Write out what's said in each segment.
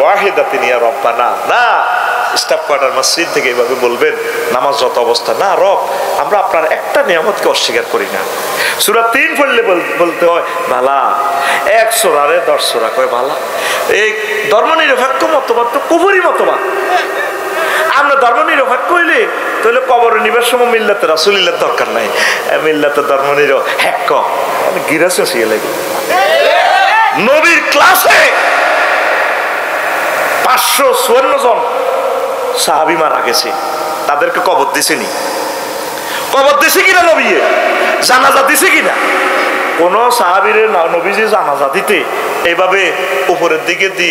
ওয়াহিদাতিন ইয়া রব্বানা। না, staff quarter মসজিদ থেকে এইভাবে বলবেন নামাজরত অবস্থা, না রব আমরা আপনার একটা নিয়ামতকে অস্বীকার করি না। সূরা 3 পড়লে বলতে হয় ভালা, 1 সূরারে 10 সূরা কয় ভালা। এই ধর্মনিরপেক্ষ মতবাদ তো কুফরি মতবাদ। আমরা ধর্মনিরপেক্ষ হইলে তাহলে কবরে নিবার সময় মিল্লাতে রাসূলিল্লাহ দরকার নাই, মিল্লাতে ধর্মনির হ্যাক আমি গিরাছে সিয়ে লাগে। নবীর ক্লাসে 554 জন সাহাবী মারা গেছে, তাদেরকে কবর দিছেনি? কবর দিছে কিনা নবী? জানাজা দিছে কিনা? কোন সাহাবীরে নবীজি জানাজা দিতে এইভাবে উপরের দিকে দি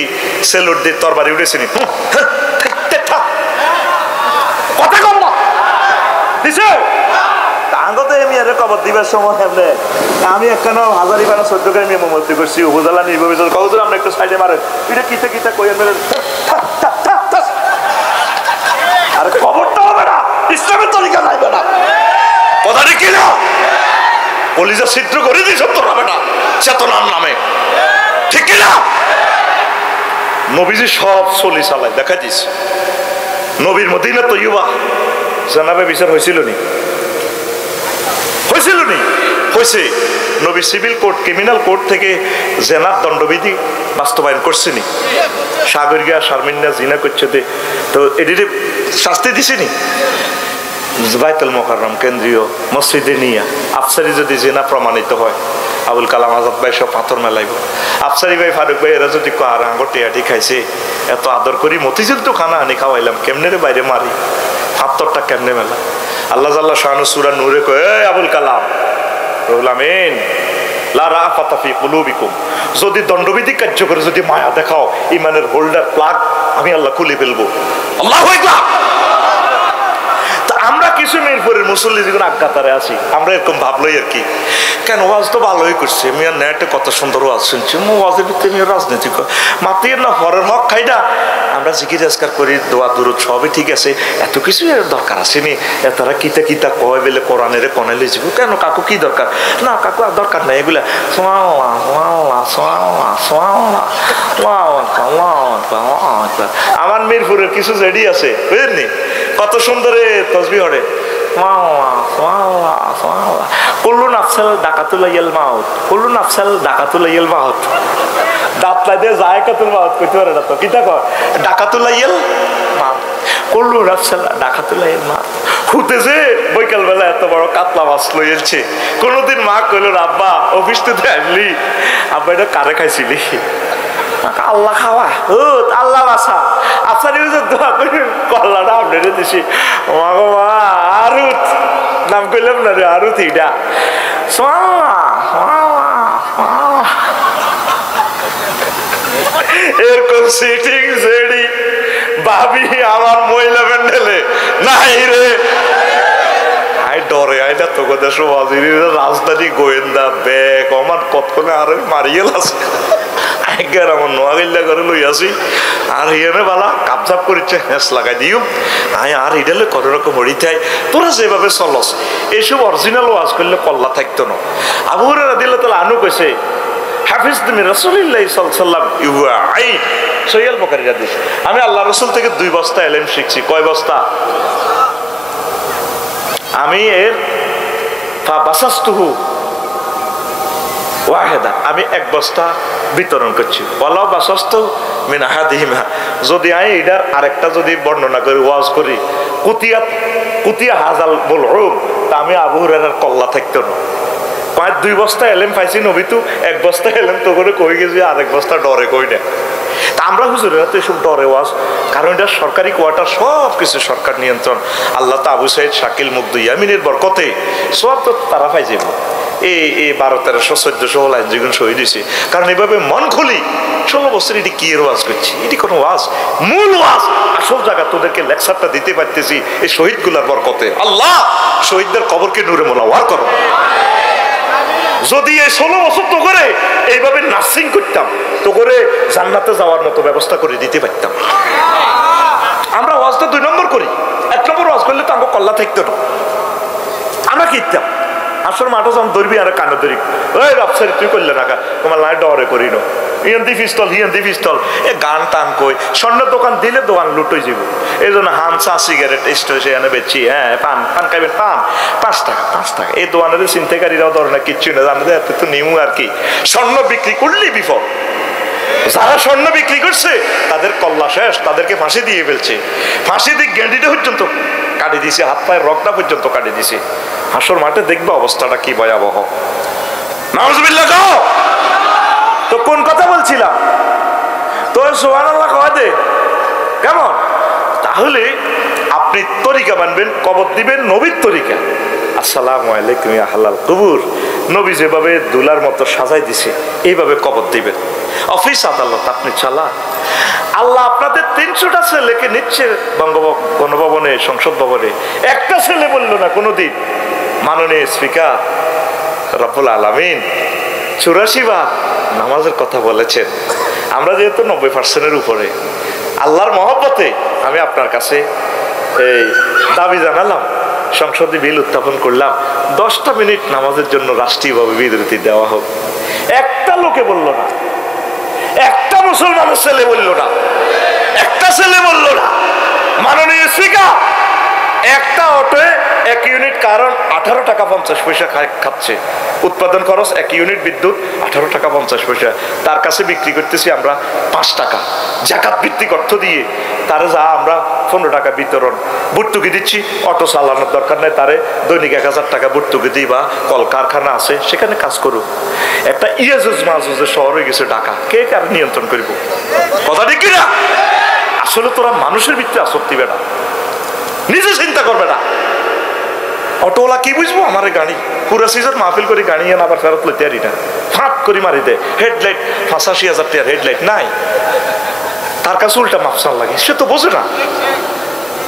সেলুট দিয়ে তরবারি উঠেছেনি? কথা কম না দিছে আঙ্গতে এমিয়ারে কবর দিবার সময় হেমনে আমি একখানা হাজারিবানা 14 করে আমি মোমবাতি করছি উপজেলা নির্বাচন কবর আমরা একটু সাইডে মারে এটা কিতা কিতা কই মেরে আর কবরটা হবে না, ইসলামের তরিকা যাইবে না। কথা ঠিক কি না? কলিজা ছিদ্র করে দিই সত্য হবে না চেতনার নামে, ঠিক কি না? নবীজি সব চলি চালায় দেখা দিস। নবীর মদিনা তৈয়বা জানাবে বিচার হয়েছিল নি? হয়েছিল নি? হয়েছে। নবী সিভিল কোর্ট ক্রিমিনাল কোর্ট থেকে জেনার দণ্ডবিধি বাস্তবায়ন করছে নি? সাগরিয়া শারমিনা জিনা করছে তো এটিতে শাস্তি দিছেনি? বাইতুল মুকাররম কেন্দ্রীয় মসজিদে নিয়ে আফসারি যদি জেনা প্রমাণিত হয়, আবুল কালাম আজাদ ভাই সব পাথর মেলাইব। আফসারি ভাই ফারুক ভাই এরা যদি আর আঙ্গর টেয়াটি খাইছে, এত আদর করি মতিঝিল তো খানা আনি খাওয়াইলাম, কেমনে রে বাইরে মারি, পাথরটা কেমনে মেলা? আল্লাহ জাল্লাহ শাহানু সূরা নূরে কয় এই আবুল কালাম রব্বুল আমিন লা রাফাতা ফি কুলুবিকুম, যদি দণ্ডবিধি কার্যকরে যদি মায়া দেখাও ইমানের হোল্ডার প্লাগ আমি আল্লাহ খুলে ফেলবো। আল্লাহু আকবার। আমরা কিছু মিরপুরের মুসল্লি যখন আজ্ঞাতারে আছি আমরা এরকম ভাবলোই আর কি, কেন ওয়াজ তো ভালোই করছে, মিয়া নেটে কত সুন্দর ওয়াজ শুনছি, ওয়াজের ভিতরে মিয়া রাজনীতি মাতিয়ে না হরের হক খাই না, আমরা জিকির আজকার করি, দোয়া দুরুদ সবই ঠিক আছে, এত কিছু এর দরকার আসেনি। তারা কিতা কিতা কয় বলে কোরআনের কনে লিখব, কেন কাকু কি দরকার? না কাকু আর দরকার নাই এগুলা। আমার মিরপুরের কিছু জেডি আছে বুঝলেন, কত সুন্দর তসবিহ হরে কুল্লু নাফসাল ডাকাতুলাইয়াল মাউত, কুল্লু নাফসাল ডাকাতুলাইয়াল মাউত, দাঁত লাইতে জায়কাতুল মাউত কইতে পারে না তো কিতা কয় ডাকাতুলাইয়াল মাউত, কুল্লু নাফসাল ডাকাতুলাইয়াল মাউত। খুঁতেছে বৈকাল বেলা এত বড় কাতলা মাছ লইয়েছে, কোনোদিন মা কইল আব্বা অফিস থেকে আসলি, আব্বা এটা কারে খাইছিলি? আল্লাহ খাওয়া ও আল্লাহ বাসা আপনার দোয়া করে কল্লাটা আপনারে দিছি। আরুত নাম কইলাম না রে, আরুত এটা এরকম সিটিং জেডি ভাবি আমার মহিলা প্যান্ডেলে নাই রে, আই ডরে আই না তোকে দেশ রাজধানী গোয়েন্দা ব্যাগ আমার কতক্ষণে আর মারিয়ে আছে আমার নোয়াগিল্লা করে লই আসি আর হিয়ানে বালা কাপচাপ করেছে হেঁস লাগাই দিও আয় আর ইডালে কত রকম হরিথাই তোরা যেভাবে চলস এইসব অরিজিনাল ওয়াজ করলে কল্লা থাকতো না। আবু হুরায়রা রাদিয়াল্লাহু তাআলা আনহু কইছে হাফিজ তুমি রাসূলুল্লাহ সাল্লাল্লাহু আলাইহি ওয়াসাল্লাম ইউআই সহিহ বুখারী হাদিস, আমি আল্লাহ রাসূল থেকে 2 বস্তা ইলম শিখছি। কয় বস্তা? আমি এর ফাবাসাসতুহু ওয়াহিদা, আমি 1 বস্তা বিতরণ করছি। ওয়ালাউ বাসাস্তু মিন আহাদিহিমা, যদি আমি এটার আরেকটা যদি বর্ণনা করি ওয়াজ করি কুতিয়া হাজাল বলউম, তা আমি আবু হুরায়রার কল্লা থাকতো না। 2 বস্তা এলেম পাইছি নবী তো 1 বস্তা এলেম তো করে কই গেছি, আরেক বস্তা ডরে কই না। তা আমরা হুজুরেরা তো এসব ডরে ওয়াজ, কারণ এটা সরকারি কোয়ার্টার, সব কিছু সরকার নিয়ন্ত্রণ। আল্লাহ তো আবু সাইদ শাকিল মুগ্ধ ইয়ামিনের বরকতে সব তো তারা পাই যাব। এই 1200-1300-1400 লাইন যেগুলো শহীদ হয়েছে, কারণ এভাবে মন খুলি 16 বছর এটি কি এর ওয়াজ করছি, এটি কোনো ওয়াজ মূল ওয়াজ আসল জায়গা তোদেরকে লেকচারটা দিতে পারতেছি এই শহীদ গুলার বরকতে। আল্লাহ শহীদদের কবরকে নূরে মোনাওয়ার করো। যদি এই 16 বছর তো করে এইভাবে নার্সিং করতাম তো করে জান্নাতে যাওয়ার মতো ব্যবস্থা করে দিতে পারতাম। আমরা ওয়াজটা 2 নম্বর করি, 1 নম্বর ওয়াজ করলে তো আমাকে কল্লা থাকতো না, আমরা কি ইতাম আসল মাঠও যখন ধরবি আর কানে ধরি ওই ব্যবসায়ী তুই করলে না তোমার লাই ডরে করি না হিয়ান্দি পিস্তল হিয়ান্দি পিস্তল এ গান টান কই স্বর্ণের দোকান দিলে দোকান লুটোই যাব। এই জন্য হামসা সিগারেট স্টেশনে বেচছি। হ্যাঁ, পান পান খাইবেন, পান 5 টাকা 5 টাকা। এই দোকানের চিন্তাকারীরাও ধরনের কিচ্ছু না, জানে এত তো নিমু আর কি। স্বর্ণ বিক্রি করলেই বিপদ। যারা স্বর্ণ বিক্রি করছে তাদের কল্লা শেষ, তাদেরকে ফাঁসি দিয়ে ফেলছে। ফাঁসি দিয়ে গেন্ডিটা পর্যন্ত কাটি দিছে, হাত পায়ের রক্তটা পর্যন্ত কাটি দিছে। হাসর মাঠে দেখবে অবস্থাটা কি ভয়াবহ। নাউজুবিল্লাহ কও। তো কোন কথা বলছিলাম? তো সুবহানাল্লাহ কওয়া দে কেমন? তাহলে আপনি তরিকা মানবেন, কবর দিবেন নবীর তরিকা। আসসালামু আলাইকুম ইয়া হালাল কুবুর, নবী যেভাবে দুলার মতো সাজাই দিছে এইভাবে কবর দিবেন। অফিস আদালত আপনি চালান। আল্লাহ আপনাদের 300টা ছেলেকে নিচ্ছে গণভবনে, সংসদ ভবনে, একটা ছেলে বলল না কোনোদিন মাননীয় স্পিকার রব্বুল আলামিন 84 বার নামাজের কথা বলেছেন। আমরা যেহেতু 90%-এর উপরে, আল্লাহর মহব্বতে আমি আপনার কাছে এই দাবি জানালাম, সংসদে বিল উত্থাপন করলাম 10টা মিনিট নামাজের জন্য রাষ্ট্রীয়ভাবে বিরতি দেওয়া হোক। একটা লোকে বলল না, একটা মুসলমানের ছেলে বলল না, একটা ছেলে বলল না। মাননীয় স্পিকার একটা অটোয় 1 ইউনিট কারণ 18 টাকা 50 পয়সা খাচ্ছে, উৎপাদন খরচ 1 ইউনিট বিদ্যুৎ 18 টাকা 50 পয়সা, তার কাছে বিক্রি করতেছি আমরা 5 টাকা। জাকাত ভিত্তিক অর্থ দিয়ে তারা যা আমরা 15 টাকা বিতরণ ভর্তুকি দিচ্ছি। অটো চালানোর দরকার নেই, তারে দৈনিক 1000 টাকা ভর্তুকি দিই, বা কল কারখানা আছে সেখানে কাজ করুক। একটা ইয়াজুজ মাজুজের শহর হয়ে গেছে ঢাকা, কে কার নিয়ন্ত্রণ করবো? কথা ঠিক কিনা? আসলে তোরা মানুষের ভিতরে আসক্তি বেড়া, নিজে চিন্তা করবে না। অটোওয়ালা কি বুঝবো? আমার গাড়ি পুরা সিজন মাহফিল করে গাড়ি এনে আবার ফেরত লইতে পারি না, ফাঁক করে মারি দেয়। হেডলাইট 85,000 টাকার হেডলাইট নাই, তার কাছে উল্টা মাপসাল লাগে, সে তো বোঝে না।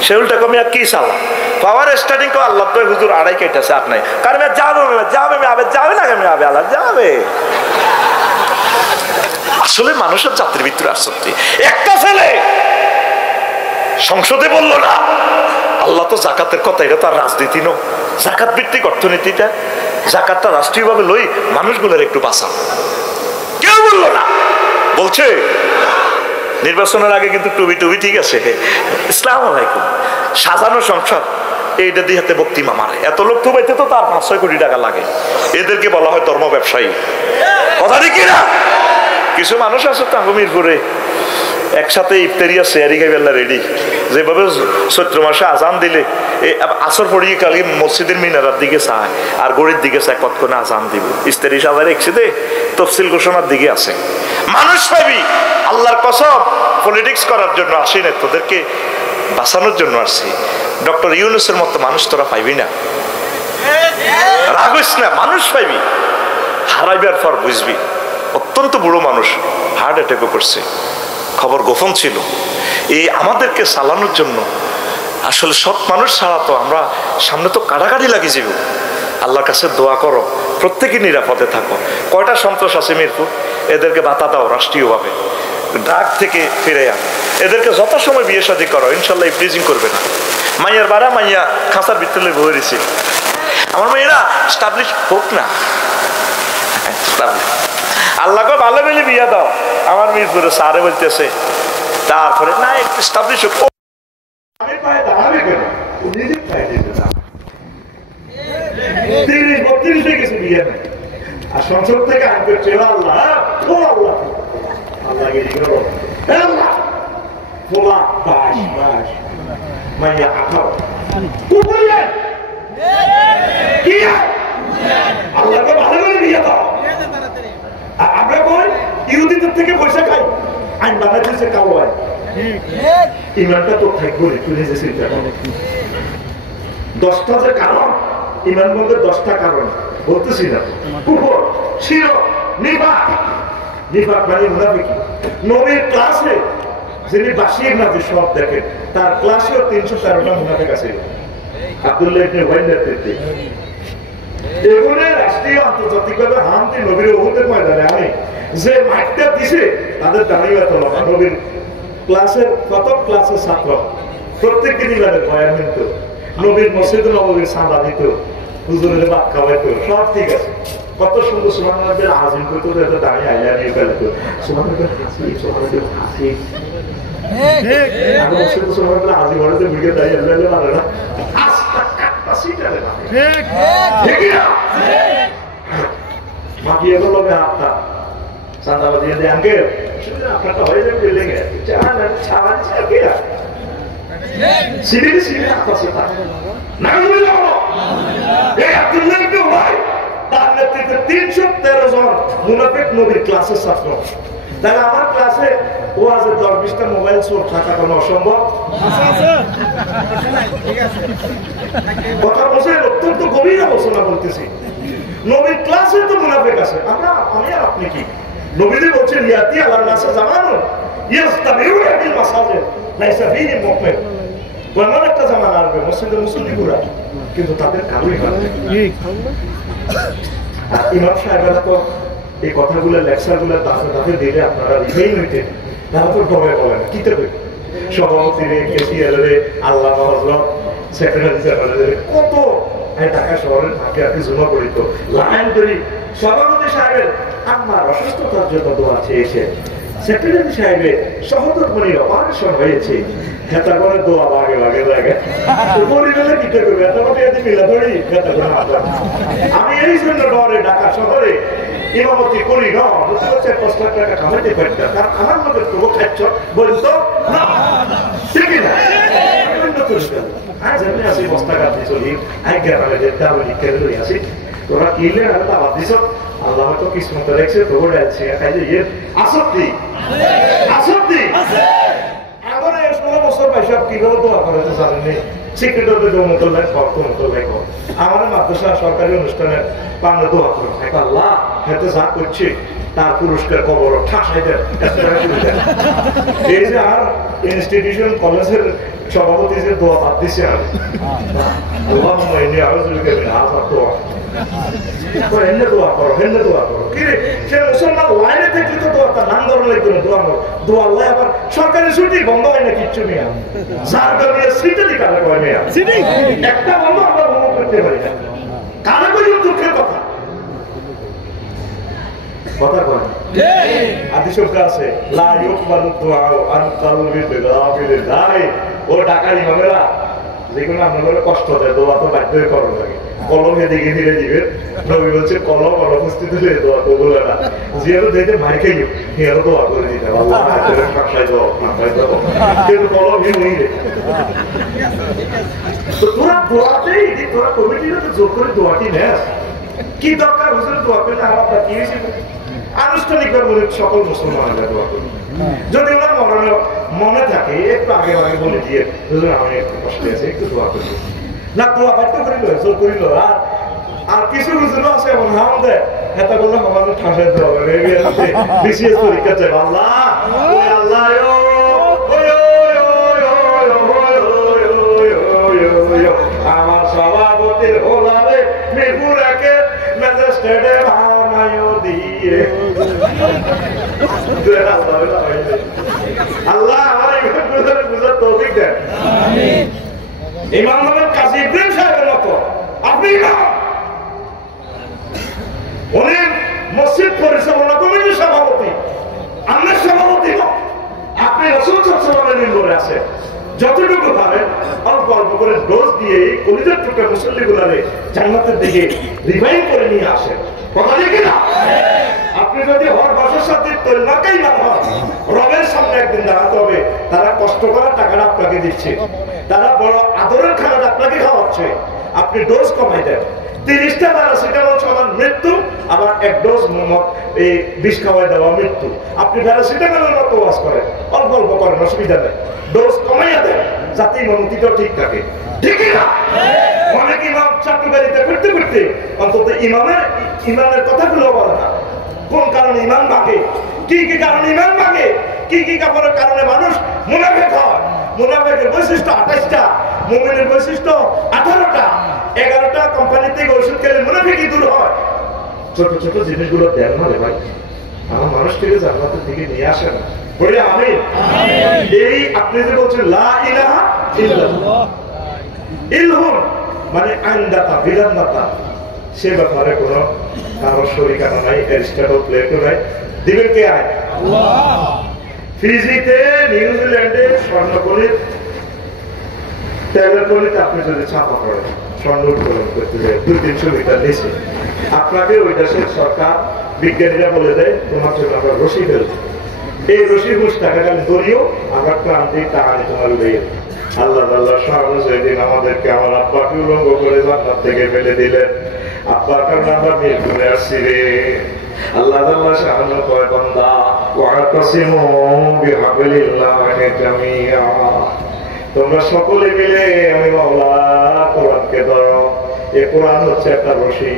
সে উল্টা কমে আর কি চালা পাওয়ার স্টার্টিং করে আল্লাহ তো হুজুর 2.5 কেটেছে আর নাই, কারণ যাবে যাবে যাবে না, কেমন যাবে? আল্লাহ যাবে। আসলে মানুষের জাতির ভিতরে আসক্তি। একটা ছেলে সংসদে বললো না আল্লাহ তো জাকাতের কথা, এটা তো আর রাজনীতি নয়, জাকাত ভিত্তিক অর্থনীতিটা, জাকাতটা রাষ্ট্রীয়ভাবে লই, মানুষগুলোর একটু বাঁচান। কেউ বললো না। বলছে নির্বাচনের আগে কিন্তু টুবি ঠিক আছে, আসসালামু আলাইকুম, সাজানো সংসদ, এইটা দিয়ে হাতে বক্তি মারে। এত লোক তো বাইতে তো তার 5-6 কোটি টাকা লাগে। এদেরকে বলা হয় ধর্ম ব্যবসায়ী। কথা ঠিক কিনা? কিছু মানুষ আছে তো মিরপুরে একসাথে ইফতারিয়া শেয়ারি খাইবেলা রেডি, যেভাবে চৈত্র মাসে আজান দিলে আসর পড়িয়ে কালি মসজিদের মিনারার দিকে চায় আর গড়ির দিকে চায় কতক্ষণে আজান দিব। ইফতারি সাজার একসাথে তফসিল ঘোষণার দিকে আছে। মানুষ পাবি আল্লাহর কসম পলিটিক্স করার জন্য আসি না, তোদেরকে বাঁচানোর জন্য আসছি। ডক্টর ইউনূসের মতো মানুষ তোরা পাইবি না, রাগিস না। মানুষ পাইবি, হারাইবার পর বুঝবি অত্যন্ত বুড়ো মানুষ হার্ট অ্যাটাকও করছে, খবর গোপন ছিল। এই আমাদেরকে চালানোর জন্য আসলে সৎ মানুষ ছাড়া তো আমরা সামনে তো কাটাকাটি লাগিয়ে যাব। আল্লাহর কাছে দোয়া করো, প্রত্যেকে নিরাপদে থাকো। কয়টা সন্ত্রাস আছে মিরপুর, এদেরকে বাতা দাও রাষ্ট্রীয়ভাবে, ডাক থেকে ফিরে আন, এদেরকে যথাসময় বিয়ে শাদী করো, ইনশাল্লাহ ইফটিজিং করবে না। মাইয়ার বাড়া মাইয়া খাঁচার ভিতরে বয়ে দিছে, আমার মেয়েরা স্টাবলিশ হোক না, আল্লাহকে ভালো বেলে বিয়া দাও। আমার মিরপুরে স্যারে বলতেছে তারপরে না একটু স্টাবলিশ হোক, আর সংসদ থেকে আইন করছে আল্লাহ আল্লাহ আল্লাহ ফোলা বাস বাস মাইয়া আঠাও কি আল্লাহকে ভালো করে বিয়ে দাও। আমরা কই ইহুদিদের থেকে পয়সা খাই, আইন বানাইতেছে কাওয়ায়, ইমানটা তো থাকবো একটু নিজে চিন্তা করো। 10টা যে কারণ, ইমান বলতে 10টা কারণ বলতেছি না, কুফর, শিরক, নিফাক। নিফাক মানে মুনাফিকি। নবীর ক্লাসে যিনি বাসির নাজি সব দেখেন, তার ক্লাসেও 313টা মুনাফিক আছে। আব্দুল্লাহ ইবনে ওয়াইল নেতৃত্বে এগুলো রাষ্ট্রীয় আন্তর্জাতিকভাবে হামতি নবীর ওহুদের ময়দানে আমি যে মাইকটা দিছে তাদের দাঁড়িয়ে তোলা। নবীর ক্লাসের প্রথম ক্লাসের ছাত্র প্রত্যেক দিন ইমানের বয়ান নিত, নবীর মসজিদ নবীর সাদা দিত, হুজুরের ভাত খাওয়াই তো সব ঠিক আছে। কত সুন্দর সুবহানাল্লাহ আজিম করতে এত দাঁড়িয়ে আইয়া নিয়ে ফেলে তো সুবহানাল্লাহ হাসি সুবহানাল্লাহ হাসি আমি বলছি তো সুবহানাল্লাহ আজিম বলতে বুঝে তাই আল্লাহ আল্লাহ না আস্তা কাটটা সিটারে না ঠিক ঠিক না মাগিয়ে বললো হাতটা চাঁদাবাজি দিয়ে আঙ্কেল আপনারটা হয়ে যাবে বিল্ডিং এ চান ছাড়া কে সিঁড়ি সিঁড়ি আকাশে থাকে না এই আব্দুল্লাহকে ভাই তার নেতৃত্বে 313 জন মুনাফিক নবীর ক্লাসের ছাত্র। তাহলে আমার ক্লাসে ওয়াজের 10-20টা মোবাইল চোর থাকা কোনো অসম্ভব কথা বলছে। অত্যন্ত গভীর আলোচনা বলতেছি। নবীর ক্লাসে তো মুনাফিক আছে। আমি আর আপনি কি নবীজি বলছেন ইয়াতি আলান নাস জামানুন ইয়াস্তাবিউনা বিল মাসাজিদ লাইসা ফীহি মুমিন। কোন একটা জামানা আসবে মসজিদে মুসল্লিগুলা কিন্তু তাদের কারোই হবে ঠিক। আর ইমাম সাহেবরা তো এই কথাগুলো লেকচারগুলো তাদের দিলে আপনারা রিফাইন হইতেন। তারা তো ডরে বলেন কি তবে সভাপতি রে কেসিয়ারে আল্লাহ হযরত সেক্রেটারি জেনারেল কত ঢাকা শহরের ফাঁকে আর কি জমা করিত লাইন করি। সভাপতি সাহেবের আমার অসুস্থতার জন্য দোয়া চেয়েছে, সেক্রেটারি সাহেবের সহধর্মণীর অপারেশন হয়েছে, হেতা করে দোয়া লাগে লাগে লাগে পরিবেলে কি করবে এত মতো এতে মিলা ধরি হেতা করে আমি এই জন্য ডরে ঢাকা শহরে ইমামতি করি না 4-5 লাখ টাকা কামাইতে পারতাম কারণ আমার মধ্যে তবু খাচ্ছ বলতো না ঠিক না আজ আমি আসি বস্তা কাটি চলি আগে আমি যেতে আমি লিখে ধরে আসি তোরা কিনলে আর তা বাদ দিছ আল্লাহ হয়তো কিসমত রেখেছে তো বলে আছে খাই যে এর আসক্তি আসক্তি এখন এই 16 বছর বয়সে কিভাবে দোয়া করে তো জানেননি সেক্রেটারি জমতুল্লাহ ফরতুল্লাহ আমার মাদ্রাসা সরকারি অনুষ্ঠানে পান্না দোয়া করে আল্লাহ হাতে যা করছে তার পুরস্কার কবর ঠাসাই দেন। এই যে আর ইনস্টিটিউশন কলেজের সভাপতি যে দোয়া বাদ দিছে আর আল্লাহুম্মা ইন্নী আউযুবিকা মিন হাযা দোয়া হেন্নে দোয়া করো হেন্নে দোয়া করো কি রে সে মুসলমান লাইনে থেকে তো দোয়া তার নাম ধরে লাগবে না দোয়া দোয়া আল্লাহ আবার সরকারি ছুটি বন্ধ হয় না কিচ্ছু নেই যার কারণে সিটি কালে কয় নেই একটা বন্ধ আমরা বন্ধ করতে পারি না কালে কই দুঃখের কথা কথা কয় আদি শব্দ আছে লা ইউকবালু দুআ আন কালবি বিদাবিল্লাহ ও ঢাকার ইমামেরা যেগুলো আপনাদের কষ্ট দেয় দোয়া তো বাধ্য হয়ে করার লাগে কলম এদিকে ধীরে দিবে নবী বলছে কলম অনুপস্থিত হলে দোয়া তো বলে না যেহেতু দেখে মার খেয়ে হিয়ারও দোয়া করে দিতে আল্লাহ ফাঁসাই দাও ফাঁসাই দাও কিন্তু কলম হিমই তো তোরা দোয়াতেই তোরা কমিটিরা তো জোর করে দোয়াটি নেস কি দরকার হুজুর দোয়া করলে আমার কি হয়েছে আনুষ্ঠানিকভাবে বলে সকল মুসলমানরা দোয়া করি যদি ওনার মনে থাকে একটু আগে আগে বলে দিয়ে হুজুর আমি একটু কষ্ট আছে একটু দোয়া করি না দোয়া বাধ্য করিল জোর করিল আর কিছু হুজুর আছে এমন হাম দেয় এটা করলে আমাদের ঠাসায় দেওয়া হবে বিসিএস পরীক্ষা চাই আল্লাহ আল্লাহ আমার সভাপতির হোলারে মিরপুরাকে ম্যাজিস্ট্রেটে ভাঙায় দিয়ে আল্লাহ আমার ইমাম বুঝার তৌফিক দেন ইমাম নামের কাজী ইব্রাহিম সাহেবের মতো আপনি উনি মসজিদ পরিচালনা কমিটির সভাপতি আমরা সভাপতি আপনি রাসূল সাল্লাল্লাহু আলাইহি ওয়াসাল্লামের মিম্বরে আছেন যতটুকু পারেন অল্প অল্প করে ডোজ দিয়ে কলিজার টুকরা মুসল্লিগুলারে জান্নাতের দিকে রিভাইভ করে নিয়ে আসেন কথা দেখি না আপনি যদি হর বছর সাথে তৈলাকাই না হন রবের সামনে একদিন দাঁড়াতে হবে তারা কষ্ট করা টাকাটা আপনাকে দিচ্ছে তারা বড় আদরের খানাটা আপনাকে খাওয়াচ্ছে আপনি ডোজ কমাই দেন 30টা প্যারাসিটামল সমান মৃত্যু আবার 1 ডোজ এই বিষ খাওয়াই দেওয়া মৃত্যু আপনি প্যারাসিটামলের মতো ওয়াজ করেন অল্প অল্প করেন অসুবিধা নেই ডোজ কমাইয়া দেন যাতে ইমামতিটাও ঠিক থাকে ঠিকই না অনেক ইমাম চাটুকারিতে করতে করতে অন্তত ইমামের কথাগুলো বলে না কোন কারণে ইমান ভাঙে কি কি কারণে ইমান ভাঙে কি কি কাপড়ের কারণে মানুষ মুনাফিক হয় মুনাফিকের বৈশিষ্ট্য 28টা মুমিনের বৈশিষ্ট্য 18টা 11টা কোম্পানি থেকে ওষুধ খেলে মুনাফিকই দূর হয় ছোট ছোট জিনিসগুলো দেন না রে ভাই আমার মানুষটিকে জান্নাতের দিকে নিয়ে আসে না বলি আমিন এই আপনি যে বলছেন লা ইলাহা ইল্লাল্লাহ ইলহুন মানে আইনদাতা বিধানদাতা সে ব্যাপারে কোনো কারো শরীকানা নাই, অ্যারিস্টটল প্লেটো নাই। দিবেন কে? আইন। ফিজিতে নিউজিল্যান্ডে স্বর্ণকলির তেলের কলিতে আপনি যদি ছাপা করেন, স্বর্ণ উত্তোলন করতে যায় 200-300 মিটার নিচে, আপনাকে ওই দেশের সরকার বিজ্ঞানীরা বলে দেয় তোমার জন্য আমরা রশি ফেলবো, এই রশি ঘুষ টাকাকালীন দলীয় আমরা ক্রান্তির টাকানি তোমার উড়ে। আল্লাহ আল্লাহ সামনে সেদিন আমাদেরকে আমার আব্বাকে উলঙ্গ করে জান্নাত থেকে ফেলে দিলেন। আব্বার কারণে আমরা মিরপুরে আসছি রে। আল্লাহ আল্লাহ সামনে কয় বান্দা ওয়াতাসিমু বিহাবলিল্লাহি জামিআ, তোমরা সকলে মিলে আমি মাওলা কোরআনকে ধরো। এই কোরআন হচ্ছে একটা রশি,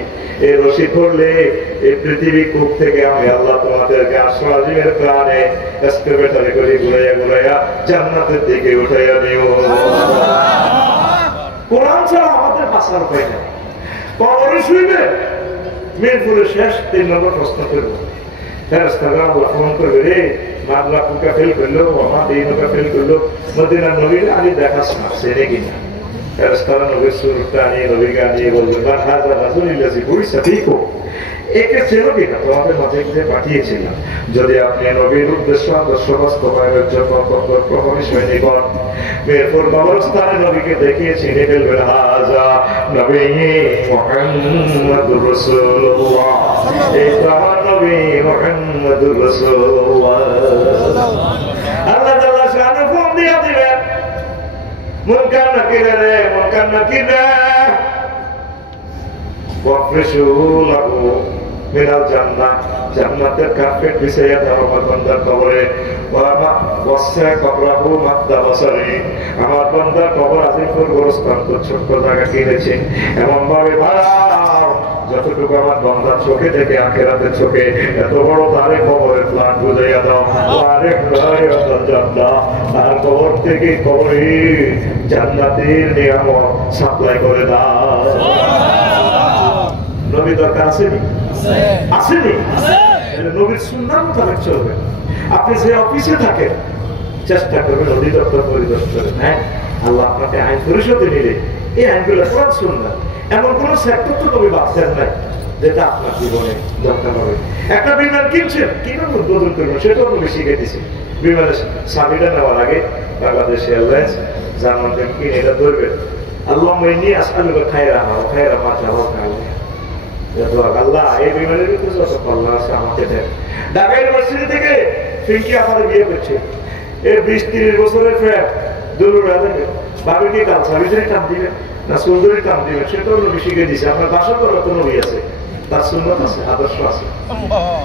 এই রশি ধরলে এই পৃথিবী কূপ থেকে আমি আল্লাহ তোমাদেরকে আসরাজিমের প্রাণে এসকেভেটরে করে ঘুরাইয়া ঘুরাইয়া জান্নাতের দিকে উঠাইয়া নিও। কোরআন ছাড়া আমাদের বাঁচার উপায় নেই। কবরে শুইবে, মিরপুরের শেষ 3 নম্বর প্রশ্ন করবো, ফেরেশতারা আল্লাহ ফোন করবে, রে মাদলা কুকা ফেল করলো, আমার দিনকা ফেল করলো, মদিনার নবীর আলী দেখাস না সেরে কিনা। ফেরেশতারা নবীর সুরটা নিয়ে নবীকে আনিয়ে বলবে মান হাযা রাসূলুল্লাহি বুইসা ফীকুম, একে চেনো কিনা, তোমাদের মাঝে যে পাঠিয়েছিলাম। যদি আপনি নবীর উদ্দেশ্য আদর্শ বাস্তবায়নের জন্য কঠোর প্রহরী সৈনিক হন, মিরপুর কবরস্থানে নবীকে দেখিয়ে চিনে ফেলবেন হাযা নবী মুহাম্মাদুর রাসূলুল্লাহ, এই তো আমার নবী মুহাম্মাদুর রাসূলুল্লাহ। আল্লাহ তাআলা শানে ফোন দিয়ে দিবেন, মুনকার নাকির রে, মুনকার নাকির রে, মিনাল জান্নাহ, জান্নাতের কার্পেট বিছাইয়া দাও আমার বান্দার কবরে। আমার বান্দার কবর আজিমপুর গোরস্থান তো ছোট্ট জায়গা কিনেছে, এমন ভাবে ভাড়াও যতটুকু আমার বান্দার চোখে থেকে আখেরাতের চোখে এত বড় তারে কবরের প্লাট বুঝাইয়া দাও। তার কবর থেকে কবরে জান্নাতের নিয়ামত সাপ্লাই করে দাও। নবী দরকার আসেনি? আসেনি? নবীর সুন্নাহ মোতাবেক চলবে। আপনি যে অফিসে থাকেন চেষ্টা করবেন অধিদপ্তর পরিদর্শন, হ্যাঁ আল্লাহ আপনাকে আইন পরিষদে নিলে এই আইনগুলো কোরআন সুন্নাহ, এমন কোন সেক্টর তো নবী বাদ দেন নাই যেটা আপনার জীবনে দরকার হবে। একটা বিমান কিনছেন, কিভাবে উদ্বোধন করবেন সেটাও নবী শিখে দিয়েছে। বিমানের চাবিটা নেওয়ার আগে বাংলাদেশ এয়ারলাইন্স জার্মান কিনে এটা ধরবেন, আল্লাহ নিয়ে আসলে খায়রা হওয়া খায়রা মাথা হোক আল্লাহ, এই বিমানের ভিতরে যত কল্যাণ আছে আমাকে দেন। ঢাকা ইউনিভার্সিটি থেকে ফিঙ্কি আমাদের বিয়ে করছে, এই 20-30 বছরের ফ্রেন্ড দূর রাখবেন, বাবিকে কাল সাবিজের কাম দিবেন না সুন্দরীর কাম দিবেন সেটাও নবী শিখে দিয়েছে। আপনার বাসা করা তো নবী আছে, তার সুন্নাত আছে, আদর্শ আছে।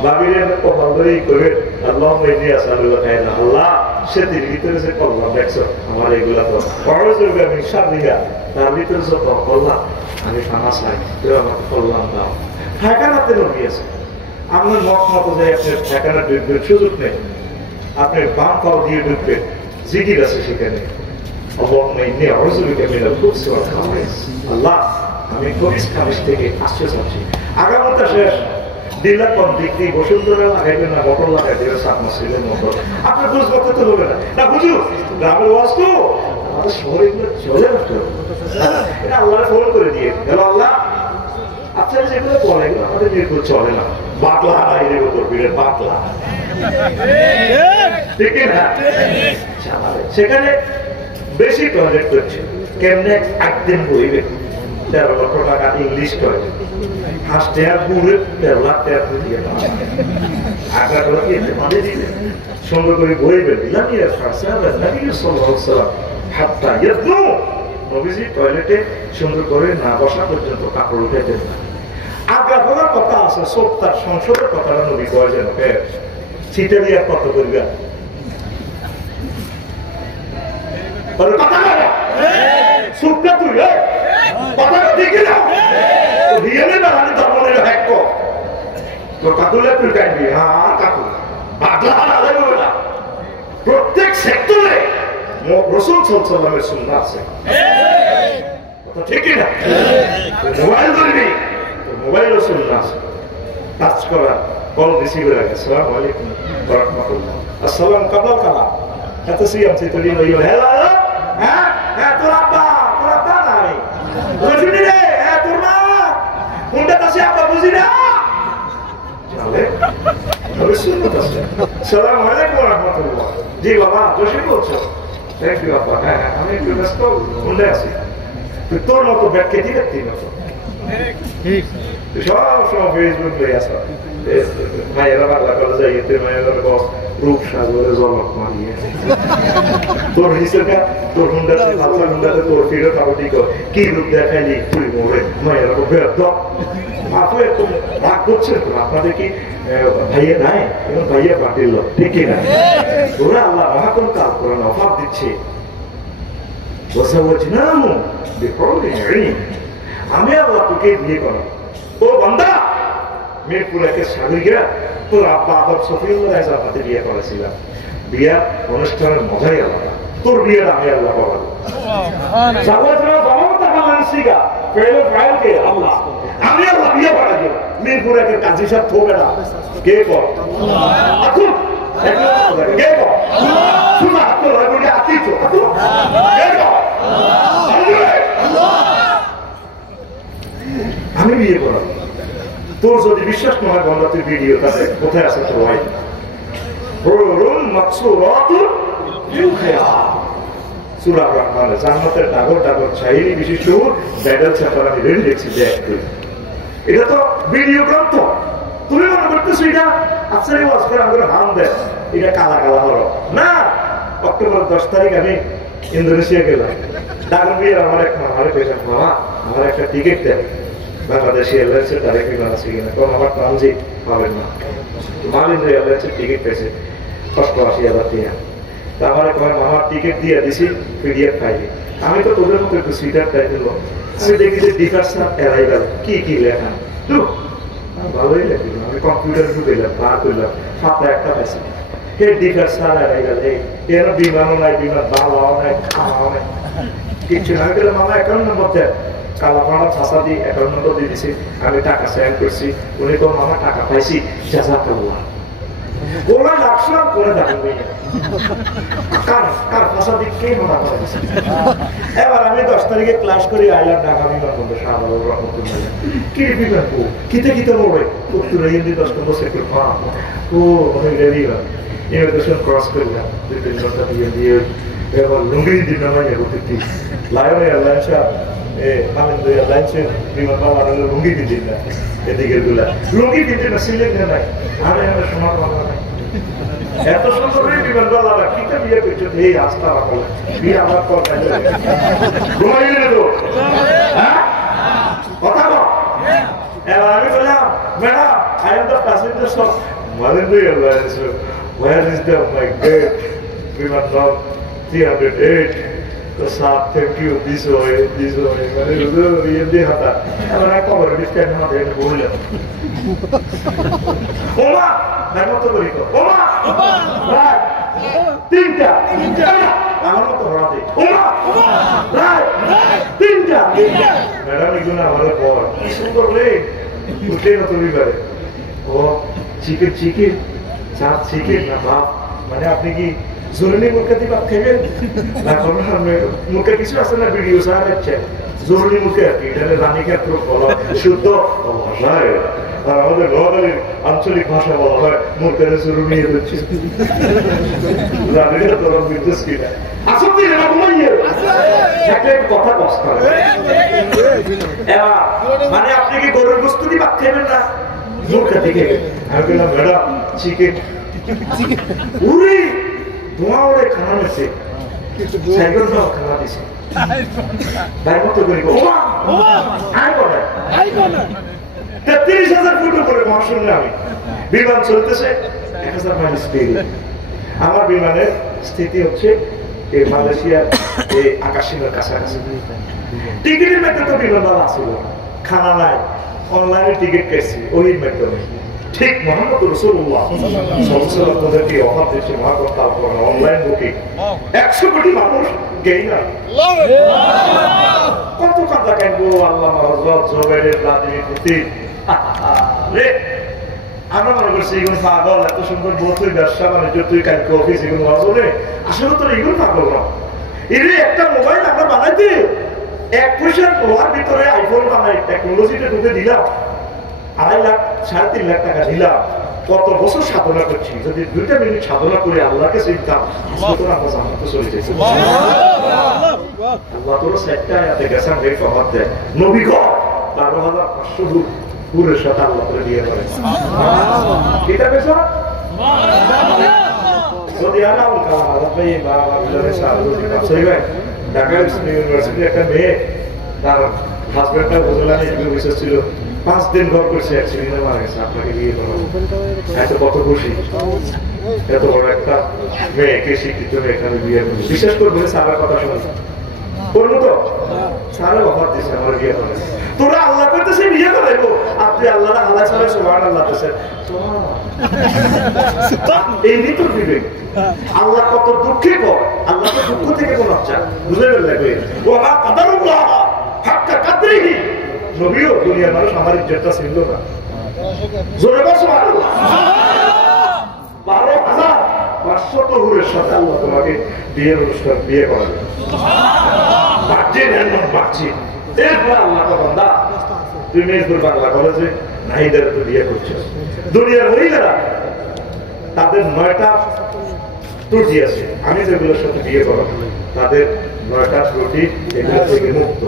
বাবিরে কবলই করে আল্লাহ মেনে আসালুল্লাহ খায় না, আল্লাহ সেটির ভিতরে যে কল্যাণ দেখছো আমার এগুলা তো খরচ হবে, আমি সারিয়া তার ভিতরে যত কল্যাণ আমি ফানা চাই, কেউ আমাকে কল্যাণ দাও। ঠেকানাতে নবী আছে, আপনার মত মতো যে আপনার ঠেকানা ঢুকবেন সুযোগ নেই, আপনি বাম পাও দিয়ে ঢুকবেন, জিকির আছে সেখানে আল্লাহ আমি কবিস খাবিস থেকে আশ্চর্য চাচ্ছি। আগামীটা শেষ দিল্লা কম দিক দিয়ে বসুন্ধরা লাগাইবেন না, মোটর লাগাই দেবে সাত মাসের মোটর, আপনার বুঝ করতে তো হবে না। না বুঝু গ্রামের ওয়াজ তো আমাদের শহরে এগুলো চলে আসতে হবে, এটা আল্লাহ ফোন করে দিয়ে হ্যালো আল্লাহ আচ্ছা যেগুলো বলে এগুলো আমাদের নির্ভর চলে না, বাতলা হারাই দেবে তোর বিড়ের বাতলা, ঠিক না? সেখানে বেশি টয়লেট করছে, কেমনে একদিন বইবে 13 লক্ষ টাকা ইংলিশ টয়লেট, হাসতে আর ঘুরে 13 লাখ টাকা দিয়ে আঁকা করে দিয়ে মাঝে দিলে সুন্দর করে বইবে দিলাম। নবীজি টয়লেটে সুন্দর করে না বসা পর্যন্ত কাপড় উঠে দেন না। আগ্রা বলার কথা আছে, সত্যার সংসদের কথাটা নবী কয় যেন ছিটে দিয়ে কত করবে প্রত্যেক সেক্টরে রাসূল সাল্লাল্লাহু আলাইহি ওয়াসাল্লামের সুন্নাহ আছে, ঠিক না? মোবাইল ধরবি, মোবাইলও সুন্নাহ আছে, টাচ করা, কল রিসিভার আগে আসসালামু আলাইকুম ওয়া রাহমাতুল্লাহ, আসসালাম কাবাল কালাম এত সিয়াম চিতলি হইল হ্যালো হ্যাঁ হ্যাঁ তোর আব্বা নাই আসি না সালাম আলাইকুম রহমতুল্লাহ। জি বাবা জসিম বলছো? থ্যাংক ইউ বাবা। হ্যাঁ আমি একটু ব্যস্ত বললে আছি। তোর মতো ব্যাখ্যা ঠিক আছে সব সব ফেসবুক লই আসা ভাইয়েরা বাংলা করে যাইতে মায়েরা বস রূপ সাগরে জলক মারিয়ে তোর হিসেবে তোর হুন্ডাতে ভালো হুন্ডাতে তোর ফিরে কাবটি কি রূপ দেখাইলি তুই মোড়ে মায়েরা বেরত আপু একটু রাগ করছেন তো আপনাদের কি ভাইয়া নাই এবং ভাইয়া পাঠিল ঠিকই না ওরা আল্লাহ মহাকম কাজ করেন অভাব দিচ্ছে বসে বলছি না আমি আল্লাহ তোকে বিয়ে করি ও বান্দা মিরপুরের সাগরিকা তোর আব্বা আদব সফিউল্লাহ হাতে বিয়ে করেছিলাম বিয়ার অনুষ্ঠানের মজাই আলাদা তোর বিয়ের আমি আল্লাহ করাবো আমি আল্লাহ বিয়ে করাবো মিরপুরের কাজী সাহেব থোবে না কে কর কে কর শুনা তোর আতিছ কে কর আমি বিয়ে করাবো তোর যদি বিশ্বাস না হয় বন্ধা তুই ভিডিও তাতে কোথায় আছে তোর ভাই সূরা রহমানের জান্নাতের ডাগর ডাগর ছাইনি বিশিষ্ট ব্যাডেল চ্যাপ্টার আমি রেডি দেখছি দেখ এটা তো ভিডিও গ্রন্থ তুমি মনে করতেছো এটা আফসারি ওয়াজ করে আমাদের হাম দেয় এটা কালা কালা হলো না অক্টোবর 10 তারিখ আমি ইন্দোনেশিয়া গেলাম ডাগর বিয়ের আমার এক মামারে পেয়েছেন মামা আমার একটা টিকিট দেয় বাংলাদেশ এয়ারলাইন্সের ডাইরেক্ট বিমান আছে কিনা কারণ আমার ট্রানজিট পাবেন না মালিন্দ্র এয়ারলাইন্সের টিকিট পেয়েছে 88,000 টাকা তা আমার মামার টিকিট দিয়ে দিছি পিডিএফ ফাইলে আমি তো তোদের মতো একটু সিটার টাইপের লোক আমি দেখি যে ডিফারেন্স অ্যারাইভাল কি কি লেখা ভালোই লেখি আমি কম্পিউটার ঢুকেলাম বার করলাম সাতটা একটা পাইছি হে ডিফারেন্স অ্যারাইভাল এই এর বিমানও নাই বিমান বাবাও নাই খাওয়াও নাই কিছু না গেলে মামা অ্যাকাউন্ট নম্বর দেয় কালাপাড়া ভাষা দিয়ে অ্যাকাউন্ট নম্বর দিয়ে দিছি আমি টাকা সেন্ড করছি উনি তো মামা টাকা পাইছি জাযাকাল্লাহ ওরা লাখলাম করে দেখেন কার ভাষা দিয়ে কে মামা করে এবার আমি 10 তারিখে ক্লাস করি আইলাম ঢাকা বিমানবন্দর শাহবাগ রহমতুল্লাহ কি বিমান কিতে কিতে মোড়ে উত্তরে হিন্দি 10 নম্বর সেক্টর ও আমি রেডি হলাম ইমিগ্রেশন ক্রস করলাম 2-3 ঘন্টা দিয়ে এবার লুঙ্গি দিন নামাই হতে লায়ন এয়ারলাইন্স মালিন্দ্র এয়ারলাইন্সের বিমান বাবার লুঙ্গি দিন না এদিকে গুলা লুঙ্গি দিতে না সিলেট নাই আর এখানে সোনার বাবা নাই এত সুন্দর বিমান বাবা কিটা বিয়ে করছো এই আস্থা রাখো বিয়ে আমার পর ঘুমাই না তো হ্যাঁ কথা বল এবার আমি বললাম madam I am the passenger of Malindo airlines where is the my gate বিমান নাম 308 तो साहब थैंक यू दिस way मैंने ये देखा था और मैं कवर भी स्टैंड में देख बोल ओमा मैं मत करी तो ओमा राइट तीनटा আমার মত হরা দে ওমা রাইট তিনটা ম্যাডাম এগুলো আমাদের পর কি সুন্দর রে উঠে না তুমি করে ও চিকেন চাপ চিকেন না বাপ মানে আপনি কি জরুরি মুরগি বাদ খাবেন না কোনো মুরগি কিছু আছে না ভিডিও সারা হচ্ছে জরুরি মুরগি এটা রানী ক্ষেত্র বলা শুদ্ধ ভাষায় আর আমাদের নোয়াখালীর আঞ্চলিক ভাষা বলা হয় মুরগির জরুরি হচ্ছে রানীর তরফ বিদ্যুৎ কিনা আসলে এটা ঘুমাইয়ে একটা কথা কষ্ট মানে আপনি কি গরুর গোশত দিয়ে বাদ খাবেন না মুরগি থেকে আমি বললাম ম্যাডাম চিকেন উরি ধোঁয়া ওরে খানা মেছে সাইকেল দাও খানা দিছে তাই মতো করি আই বলে 33,000 ফুট উপরে মহাশূন্যে আমি বিমান চলতেছে 1000 মাইল স্পিড আমার বিমানের স্থিতি হচ্ছে এই মালয়েশিয়ার এই আকাশসীমার কাছাকাছি টিকিটের মধ্যে তো বিমানবালা ছিল খানা নাই অনলাইনে টিকিট কেটেছি ওই মাধ্যমে ঠিক মোহাম্মদ রাসূলুল্লাহ সাল্লাল্লাহু আলাইহি অফার দিচ্ছে মহাকর্তা অনলাইন বুকিং 100 কোটি মানুষ গেই না কত কথা কেনবো আল্লাহ হযরত জুবাইরের প্লাটিনি পুতি আমরা মনে করছি এগুলো পাগল এত সুন্দর বলতুই ব্যবসা বাণিজ্য তুই কালকে অফিস এগুলো আসলে আসলে তো এগুলো পাগল না এর একটা মোবাইল আমরা বানাইতে 1 পয়সার লোহার ভিতরে আইফোন বানাই টেকনোলজিটা ঢুকে দিলাম 2.5 লাখ 3.5 লাখ টাকা দিলাম, কত বছর সাধনা করছি, যদি 2টা মিনিট সাধনা করে আল্লাহকে চিন্তাম আমরা জান্নাতে চলে যেতে। আল্লাহ তোর 4টা আয়াতে গেছেন রে ফরমাত দেয় নবী গো 12,500 পুরের সাথে আল্লাহ করে বিয়ে করে। এটা বেশ যদি আলাউল কালাম আলাপাই বা আমাদের সাহায্য কাছেইবেন ঢাকা ইউনিভার্সিটি একটা মেয়ে তার হাজবেন্ডটা বুঝলাম এগুলো বিশেষ ছিল 5 দিন ঘর করছে অ্যাক্সিডেন্টে মারা গেছে, আপনাকে বিয়ে করাবো। এত কত খুশি, এত বড় একটা মেয়েকে শিক্ষিত এখানে বিয়ে করবো। বিশেষ করে বলে সারার কথা শুনে করবো তো সারা অফার দিচ্ছে আমার বিয়ে করে। তোরা আল্লাহ করতেছে বিয়ে করাইবো, আপনি আল্লাহ আল্লাহ ছাড়া সুবহান আল্লাহ দিচ্ছেন। এই তো দিবেন আল্লাহ কত দুঃখে কর, আল্লাহ তো দুঃখ থেকে কোন চান বুঝে লাগবে। ওয়া কাদারুল্লাহ হাক্কা কাদরিহি, নবীও দুনিয়ার মানুষ আমার ইজ্জতটা ছিল না। জোরে বল সুবহানাল্লাহ। 12,500 তহুরের সাথে আল্লাহ তোমাকে বিয়ের অনুষ্ঠান বিয়ে করাবে। বাচ্চেন এমন বাচ্চি এরপর আল্লাহ তো বান্দা তুই মেজপুর বাংলা কলেজে নাহিদের তো বিয়ে করছিস। দুনিয়ার মহিলারা তাদের 9টা ত্রুটি আছে, আমি যেগুলোর সাথে বিয়ে করাবো তাদের 9টা ত্রুটি এগুলো থেকে মুক্ত।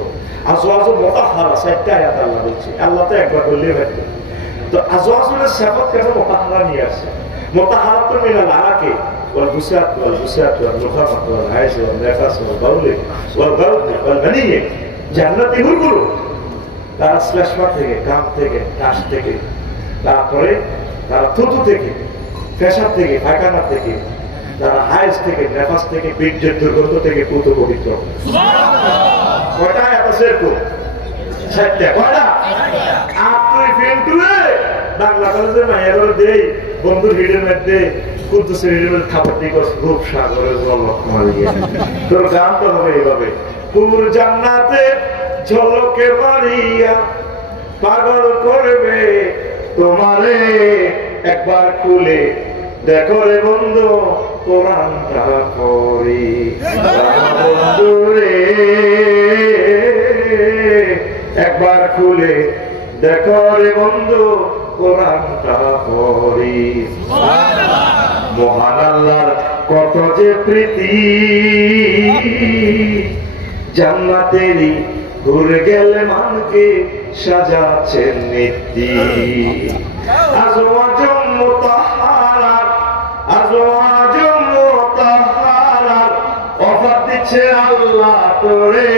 আজওয়াজুল মুতাহহারা 4টা আয়াত আল্লাহ বলছে, আল্লাহ তো একবার বললেই হয়তো। তো আজওয়াজুলের সিফাত কেন মুতাহহারা নিয়ে আসে? মুতাহহারাতু মিনাল আরাকি ওয়াল বুসাত ওয়াল বুসাত ওয়াল মুখামাত ওয়াল আইশ ওয়াল নাফাস ওয়াল বাউলি ওয়াল গাউদ ওয়াল মানিয়্যা, জান্নাতি হুরগুলো তারা শ্লেষ্মা থেকে, কাম থেকে, কাশ থেকে, তারপরে তারা থুতু থেকে, পেশাব থেকে, পায়খানা থেকে, তারা হাইজ থেকে, নেফাস থেকে, বীর্যের দুর্গন্ধ থেকে পুত পবিত্র। কয়টা এত সেরকম 4টা কয়টা? আর তুই ফেন্টুয়ে বাংলা কলেজের মাইয়া করে দেই বন্ধুর হিডের মধ্যে কুদ্দুসের হিডের খাবার দিকে খুব সাগরের জল মারিয়ে তোর গান তো হবে এইভাবে। পুর জান্নাতে ঝলকে মারিয়া পাগল করবে তোমারে, একবার খুলে দেখো রে বন্ধু কোরআনটা পড়ি। বন্ধু রে একবার খুলে দেখো রে বন্ধু কোরআনটা পড়ি। মহান আল্লাহর কত যে প্রীতি, জান্নাতেরই ঘুরে গেলে মানকে সাজাচ্ছেন নীতি। আজওয়াজুম মুতাহহারাত আজওয়াজুম মুতাহহারাত অফার দিচ্ছে আল্লাহ তোরে,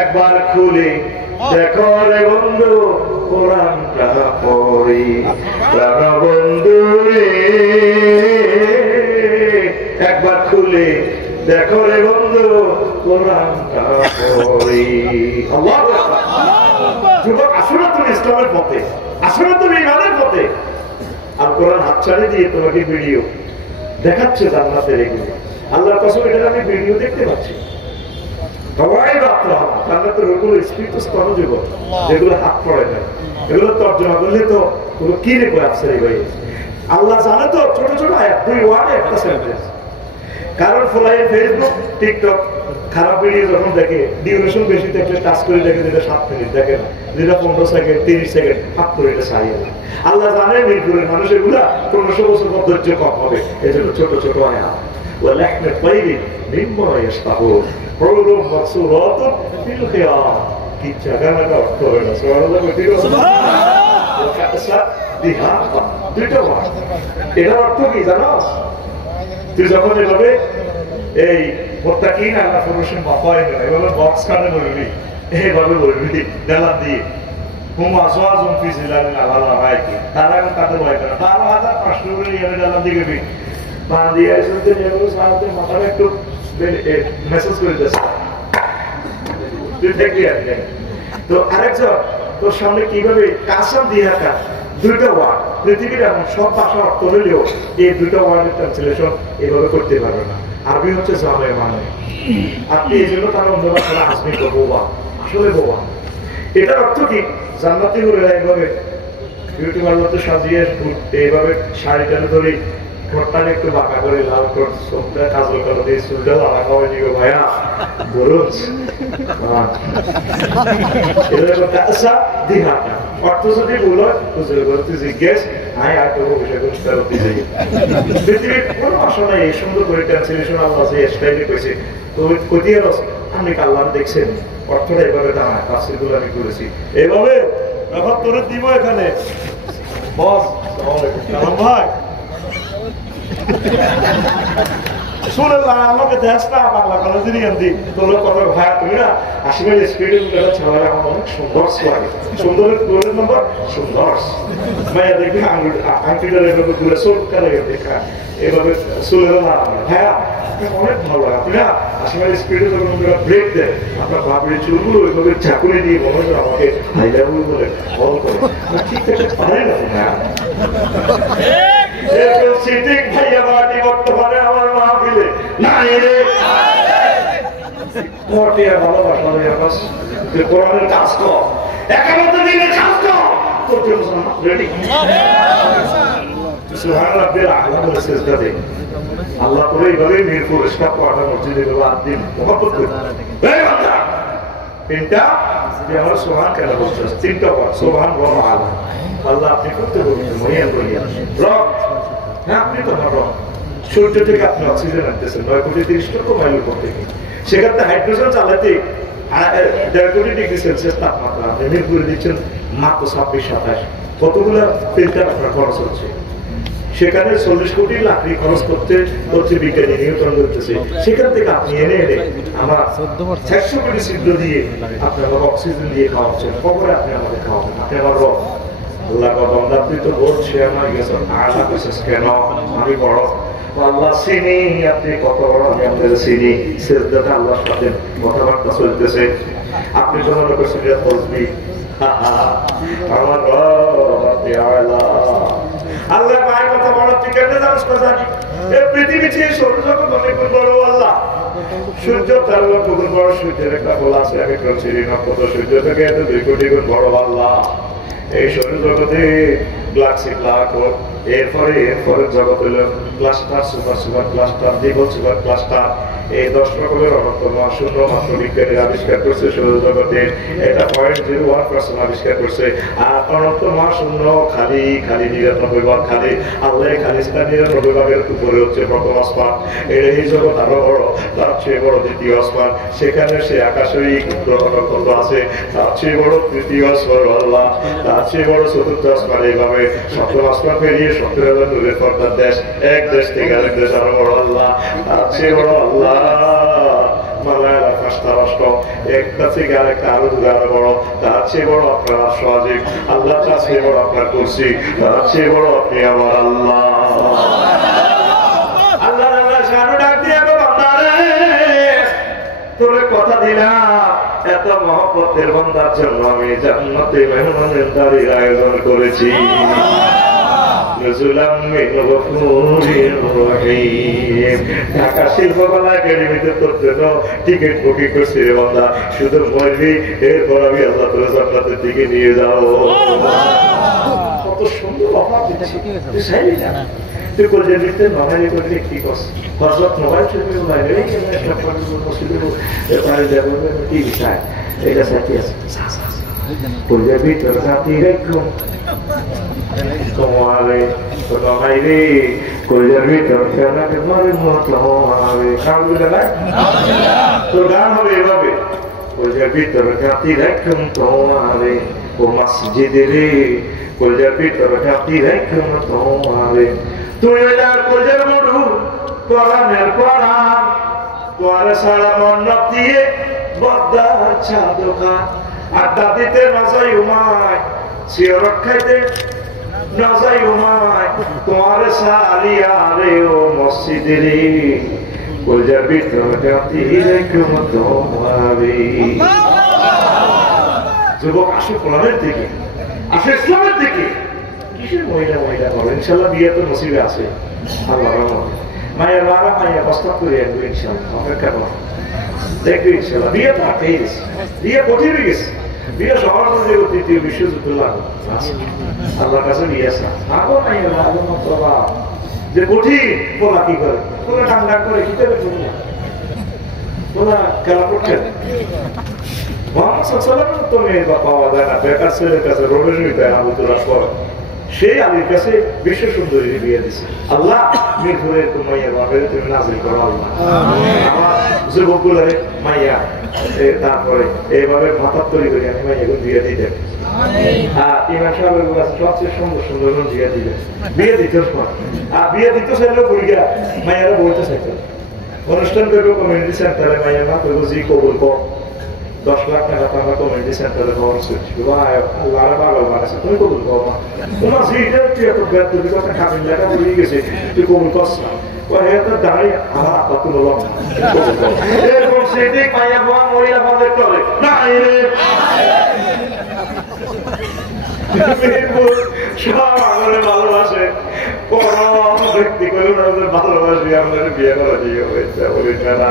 একবার খুলে দেখো রে বন্ধু কোরআনটা পড়ি। বন্ধু রে একবার খুলে দেখো রে বন্ধু কোরআনটা পড়ি। আল্লাহু আকবার। যুবক আসলে তুমি ইসলামের পথে, আসলে তুমি ইমানের পথে, আর কোরআন হাতছাড়ি দিয়ে তোমাকে ভিডিও দেখাচ্ছে জান্নাতের এগুলো। আল্লাহর কসম এটা আমি ভিডিও দেখতে পাচ্ছি। যেগুলো হাত পড়ে না এগুলো তর্জমা করলে তো কি রেখে আসছে আল্লাহ জানে তো। ছোট ছোট আয়াত 2 ওয়ার্ডে একটা সেন্টেন্স। কারণ ফলাই ফেসবুক টিকটক খারাপ ভিডিও যখন দেখে ডিউরেশন বেশি দেখলে টাচ করে দেখে যেটা 7 মিনিট দেখে না, যেটা 15 সেকেন্ড 30 সেকেন্ড হাত করে এটা সারিয়ে না। আল্লাহ জানে মিরপুরের মানুষ এগুলা 1500 বছর পর ধৈর্য কম হবে, এই জন্য ছোট ছোট আয়াত। ولحم الطير مما يشتهون حور مقصورات في الخيام কি জায়গাটা অর্থ হবে না সুবহানাল্লাহ দুইটা ওয়ার্ড। এটার অর্থ কি জানো? তুই যখন এভাবে এই মুত্তাকিন আলা ফুরুশিন মাফায়িন এভাবে বক্স কাটে বলবি, এইভাবে বলবি ডালা দিয়ে হুম আজওয়াজুম ফি জিলালিন আলা রাইকি, তারা কাটে বলে না 12,500 করে নিয়ে ডালা দিয়ে গবি পা দিয়ে আসতে যেগুলো সাথে মাথাটা একটু মেসেজ করে দিয়েছে তুই দেখবি আর কি। তো আরেকজন তোর সামনে কিভাবে কাসাম দিয়ে রাখা 2টা ওয়ার্ড, পৃথিবীর এমন সব ভাষা অর্থ হলেও এই 2টা ওয়ার্ডের ট্রান্সলেশন এভাবে করতে পারবে না। আরবি হচ্ছে জামে মানে, আপনি এই জন্য তার অন্য ভাষাটা আসবি তো বোবা, আসলে বোবা। এটার অর্থ কি? জান্নাতি হলে এইভাবে বিউটি পার্লার তো সাজিয়ে এইভাবে শাড়িটা ধরে ঠোঁটটাকে একটু বাঁকা করে লাল ঠোঁট চোখটা কাজল কালো দিয়ে চুলটা লালা খাওয়াই দিও ভাইয়া বরুজ অর্থ যদি ভুল হয় জিজ্ঞেস আমি আর কোনো বিষয় করে ফেরত দিয়ে যাই পৃথিবীর কোনো আশা নাই এই সুন্দর করে ট্রান্সলেশন আল্লাহ যে স্টাইলে কইছে তো কইতে আপনি আল্লাহ দেখছেন অর্থটা এভাবে দাঁড়ায় কাজগুলো আমি করেছি এভাবে এখন তোরে দিব এখানে বস ভাই শুনে আমাকে দেশ না বাংলা কলেজেরই গান্ধী তোর কথা ভাই তুমি না আশীর্বাদ স্পিডের ছাড়া আমার অনেক সুন্দর লাগে সুন্দরের দৌড়ের নম্বর সুন্দর মায়া দেখবি আংটিটার এভাবে ঘুরে চোখ কালে দেখা এভাবে চুলের না হ্যাঁ অনেক ভালো লাগে আপনি না আশীর্বাদ স্পিডে যখন ব্রেক দেন আপনার বাপের চুলগুলো ওইভাবে চাকুরি দিয়ে মনে হয় আমাকে হাইলাবু বলে ফল করে ঠিক থাকতে পারে না হ্যাঁ বর্তমানে আমার মাহফিলে নাই রে কোরআনের কাজ কর একান্ত দিনে কাজ কর তোর জন্য রেডি আল্লাহ করে এইভাবে মিরপুর ইসলাম পড়া মসজিদে দিন মহব্বত করে তিনটা আমার সোহান কেন বলছে তিনটা সোহান বড় আল্লাহ আল্লাহ আপনি করতে বলছেন মহিয়ান বলিয়া রব হ্যাঁ আপনি তো আমার রব সূর্য থেকে আপনি অক্সিজেন আনতেছেন 9 কোটি 30 লক্ষ মাইল উপর থেকে সেখানে হাইড্রোজেন চালাতে 1.5 কোটি ডিগ্রি সেলসিয়াস তাপমাত্রা আপনি মিরপুরে দিচ্ছেন মাত্র 26-27 কতগুলো ফিল্টার আপনার খরচ হচ্ছে সেখানে 40 কোটি লাকড়ি খরচ করতে হচ্ছে বিজ্ঞানী নিউটন করতেছে সেখান থেকে আপনি এনে আমার 100 কোটি ছিদ্র দিয়ে আপনি আমার অক্সিজেন দিয়ে খাওয়াচ্ছেন খবরে আপনি আমাদের খাওয়াবেন আপনি আমার রব আল্লাহ বান্দা তুই তো বলছি আমার গেছে আল্লাহ বিশেষ কেন আমি বড় আল্লাহ চিনি আপনি কত বড় আমি আপনাদের চিনি সেজদাতে আল্লাহর সাথে কথাবার্তা চলতেছে আপনি যখন সুরিয়া বলবি আমার আল্লাহ ভাই কথা বড় তুই কেন জানিস কথা এই পৃথিবী ছিল সূর্য অনেক বড় আল্লাহ সূর্য তার লক্ষ বড় সূর্যের একটা গোলা আছে এক একটা চিনি নক্ষত্র সূর্য থেকে এত 2 কোটি গুণ বড় আল্লাহ এই সৌর জগতে গ্লাক্সি ব্ল্যাক হোল এরপরে জগৎ হল ক্লাস্টার সুপার সুপার ক্লাস্টার দ্বিগুণ সুপার ক্লাস্টার এই 10 রকমের অন্যতম শূন্য মাত্র বিজ্ঞানীর আবিষ্কার করছে সৌরজগতে এটা 0.01% আবিষ্কার করছে আর অনন্ত মহাশূন্য খালি 99 ভাগ খালি আল্লাহ খালিস্তান 99 ভাগের উপরে হচ্ছে প্রথম আসমান এই জগৎ আরো বড় তার চেয়ে বড় দ্বিতীয় আসমান সেখানে সে আকাশেরই নক্ষত্র আছে তার চেয়ে বড় তৃতীয় আসমান আল্লাহ তার চেয়ে বড় চতুর্থ আসমান এইভাবে সপ্তম আসমান পেরিয়ে 70,000 দূরের পর্দার দেশ এক দেশ থেকে আরেক দেশ আরো বড় আল্লাহ তার চেয়ে বড় আল্লাহ মালায়ালা পাঁচটা রাষ্ট্র একটা থেকে আরেকটা আরো দূরে আরো বড় তার চেয়ে বড় আপনার সহজে আল্লাহ তার চেয়ে বড় আপনার কুরসি তার চেয়ে বড় আপনি আমার আল্লাহ আল্লাহ সামনে ডাক দিয়ে তোরে কথা দিলাম এত মহব্বতের বান্দার জন্য আমি জান্নাতে মেহমানের দাঁড়িয়ে আয়োজন করেছি ঢাকা শিল্পকলা একাডেমিতে তোর জন্য টিকিট বুকিং করছি রে বান্দা শুধু মরবি এরপর আমি আল্লাহ তোর জান্নাতের দিকে নিয়ে যাও কত সুন্দর অফার দিচ্ছি তুই করলে দিতে নবাইলে করলে কি করছ হজরত মোবাইল চলবে মোবাইলে কি বিষয় এটা সাথে আছে করলে ভিতর সাথে রেখুন তোমারে নবাইলে করলে ভিতর ফেলাকে মারে মতো হবে কারগুলো না তোর গান হবে এভাবে করলে ভিতর সাথে রেখুন তোমারে ও মসজিদে রে করলে ভিতর সাথে রেখুন তোমারে তুই এলার কোজের মধু পরাণের পরাণ তোর সারা মন দিয়ে বদ্দার চা দোকান আড্ডা দিতে নজাই উমায় শিয়রক খাইতে নজাই উমায় তোমার সালিয়া রে ও মসজিদে রে কোজের ভিতরে তীরে কেউ তোমারে যুবক আসে কোরআনের দিকে আসে ইসলামের দিকে কিসের মহিলা করো ইনশাল্লাহ বিয়ে তো নসিবে আছে আল্লাহ মায়ের বাবা মাইয়া প্রস্তাব করে আসবো ইনশাল্লাহ অপেক্ষা করো দেখবে ইনশাল্লাহ বিয়ে তো আটকেই গেছে বিয়ে কঠিন হয়ে গেছে বিয়ে সবার মধ্যে তৃতীয় বিশ্বযুদ্ধ লাগবে আল্লাহর কাছে বিয়ে আসা আগো মাইয়া বাবা যে কঠিন, বলা কি করে, তোরা ডাং ডাং করে কি করে, তোরা খেলা করছেন। তো মেয়ে বা পাওয়া যায় না, বেকার ছেলের কাছে রমেশ সেই আলীর কাছে বিশ্ব সুন্দরী বিয়ে দিছে। আল্লাহ মিরপুরের মাইয়া বাপের তুমি নাজিল করো আল্লাহ, আমার যুবকগুলো মাইয়া তারপরে এইভাবে মাথা তৈরি করে আমি মাইয়াকে বিয়ে দিতে। আর ইমাম সাহেবের কাছে সবচেয়ে সুন্দর সুন্দর বিয়ে দিলেন, বিয়ে দিতে আর বিয়ে দিতে চাইলেও বুড়িয়া মাইয়ারা বইতে চাইত। অনুষ্ঠান করবো কমিউনিটি সেন্টারে, মাইয়া মা করবো জি কবুল কর 10 লাখ টাকা তো আমরা কমিউনিটি সেন্টারে খরচ করছি। আল্লাহ পাগল বানাইছে, তুমি কবুল কর না, তোমার জিটা তুই এত ব্যাগ তুই কথা খাবিন লেখা বলে গেছে, তুই কবুল করছ না। দাঁড়িয়ে আমার আব্বা তুললাম এরকম সেটাই মাইয়া বোয়া মরিয়া আমাদের করে না সব আমাদের ভালোবাসে, কোন ব্যক্তি করে ভালোবাসি আমাদের বিয়ে করা দিয়ে হয়েছে বলি না।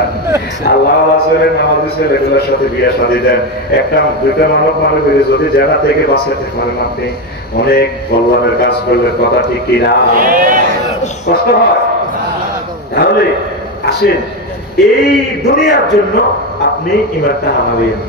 আল্লাহ আমাদের ছেলেগুলোর সাথে বিয়ে শাদী দেন, একটা দুইটা মানব মানে যদি জায়গা থেকে বাঁচাতে পারেন আপনি অনেক কল্যাণের কাজ করলে, কথা ঠিক কিনা? কষ্ট হয়? তাহলে আসেন এই দুনিয়ার জন্য আপনি ইমানটা হারাবেন।